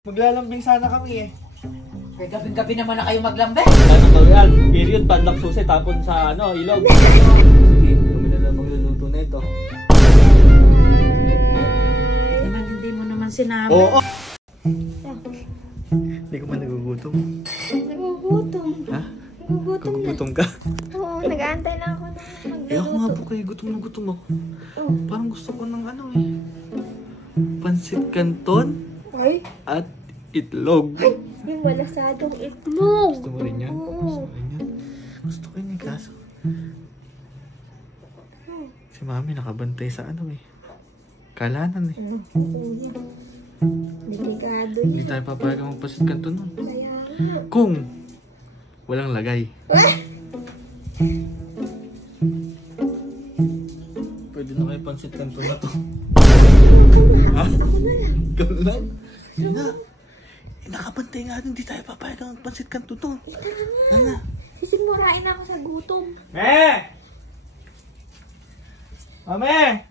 Maglalambing sana kami eh. Kaya gabing-gabi naman na kayo maglambing. Ano daw yan? Period, padlock susi, tapon sa ilog. Sige, kami na lang magluluto na ito. Naman hindi mo naman sinabi. Oo. Hindi ko man nagugutom. Nagugutom. Ha? Nagugutom na. Gugutom ka? Oo, nag-aantay lang ako ng magluluto. Eh ako nga po kayo, gutom na gutom ako. Oh. Parang gusto ko ng pansit canton Ay? at itlog. Ay! Yung malasadong itlog. Gusto mo rin yan? Oo. Gusto mo rin yan? Gusto ko yun eh, kaso. Si mami nakabantay sa kalanan eh. Delikado Hindi yun. tayo papayag ang magpasit canton nun. Kaya nga. Kung walang lagay. Pwede na kayo pansit canton na to. Ha? Ikaw na lang? Yun na. Nakabantay nga din, hindi tayo papayag ang pansit canton to. Ano? Sisigmurain ako sa gutom. Me! Mame!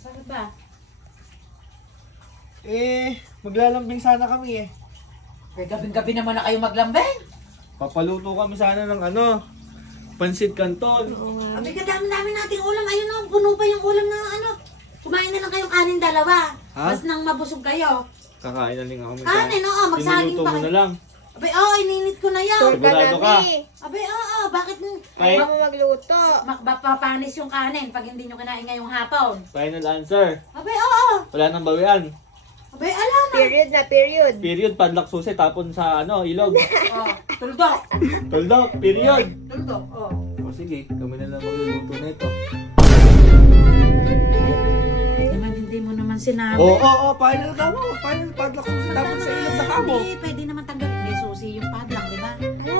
Bakit ba? Maglalambing sana kami eh. Kaya gabing-gabi naman na kayo maglambing. Papaluto kami sana ng pansit canton. Abay, kadami-dami nating ulam. Ayun o, puno pa yung ulam ng Kumain na lang kayong kanin dalawa. Ha? Mas nang mabusog kayo. Kakain na lang ako. Kanin, oo, magsaging Tinuluto pa mo kayo. na lang. Abay, oo, ininit ko na yan. Sigurado ka? Abay, oo, bakit Kahit Ako magluto. papanis yung kanin pag hindi nyo kinain ngayong hapon? final answer. Abay, oo. Wala nang bawian. Abay, ala na. Period na period. Period, padlock susi, tapon sa ilog. Oh, tuldok. Tuldok, period. Tuldok, oh. O sige, kami na lang magluluto na ito. Naman hindi mo naman sinabi. Oo, final ka mo. Final padlock susi, tapon sa ilog na kamo. Hindi, pwede naman tanggalin. May susi yung padlock, di ba?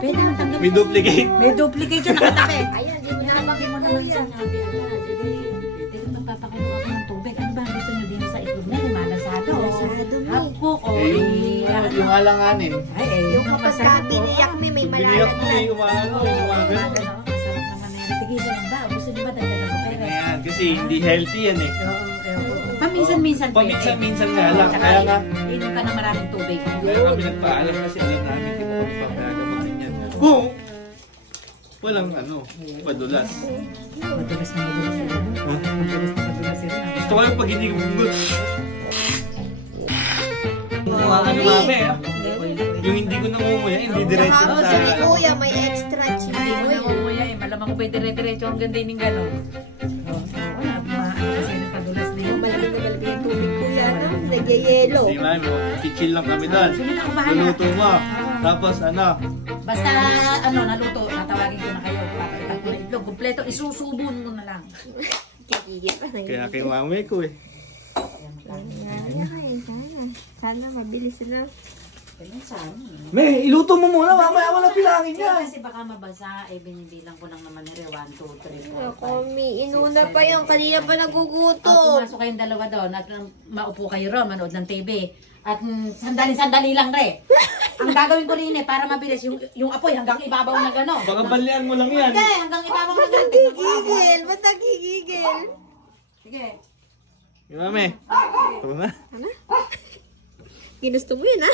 Pwede naman tanggalin. May duplicate. May duplicate dyan nakatabi. Ayan, di Yan ang bakit mo naman sinabi. Hindi magpapakulo ako ng tubig. Ano ba ang gusto nyo din sa itlog na? Malasado. Malasado, mi. Hapok o Yung alanganin. Yung kapag ka biniyak mi, may Biniyak mo malalagyan. yung umaga. Masarap naman na yan. Tigisan lang ba? Gusto nyo ba dagdagan ko pera? Ayan, kasi hindi healthy yan eh. Paminsan-minsan. Paminsan-minsan nga lang. Tsaka Kaya nga. inom ka ng maraming tubig. Kaya kami nagpaalam kasi alam namin hindi mo kami papayagan mag-ganyan. Kung walang padulas. Madulas na madulas yun. Ha? Madulas na madulas yun. Gusto ko yung pag hindi ko mami yung hindi ko namumuya, hindi diretso Ako na sa ni Kuya, may extra Hindi mo chili. na umuya eh. Malamang ko pwede dire-diretso ang ganda yung gano'n. Wala, kasi napadulas na yun. Malamig na malamig yung tubig Kuya, no? Nagyayelo. Hindi mami, chill lang kami doon. Sige na, ako bahala. Luluto mo. Tapos Basta, naluto, tatawagin ko na kayo. Papalitan ko na itlog. Kompleto, isusubon mo na lang. Kikigil pa na yun. kaya kay mami ko eh. Sana mabilis sila. Ganyan sana. May, iluto mo muna, mamaya wala pilangin yan. Kasi baka mabasa, binibilang ko lang naman nila. 1, 2, 3, 4, 5. Ako, mi, inuna pa yung kanina pa nagugutom. Pumasok kayong dalawa doon at maupo kayo ron, manood ng TV. At sandali-sandali lang re. Ang gagawin ko rin para mabilis yung apoy hanggang ibabaw na gano'n. Baka balian mo lang yan. Hindi, hanggang ibabaw na Ba't gano'n. nagigigil? Ba't nagigigil? Sige. Mami, ito na. Ginusto mo yun, ha?